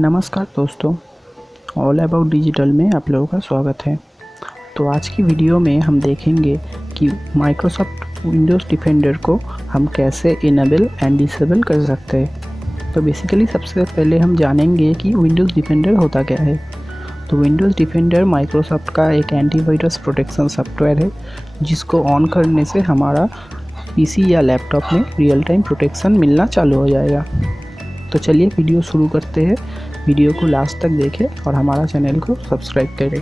नमस्कार दोस्तों, all about digital में आप लोगों का स्वागत है। तो आज की वीडियो में हम देखेंगे कि माइक्रोसॉफ्ट विंडोज़ डिफेंडर को हम कैसे इनेबल एंड डिसेबल कर सकते हैं। तो बेसिकली सबसे पहले हम जानेंगे कि विंडोज़ डिफेंडर होता क्या है। तो विंडोज़ डिफेंडर माइक्रोसॉफ्ट का एक एंटीवायरस प्रोटेक्शन सॉफ्टवेयर है, जिसको ऑन करने से हमारा पीसी या लैपटॉप में रियल टाइम प्रोटेक्शन मिलना चालू हो जाएगा। तो चलिए वीडियो शुरू करते हैं। वीडियो को लास्ट तक देखें और हमारा चैनल को सब्सक्राइब करें।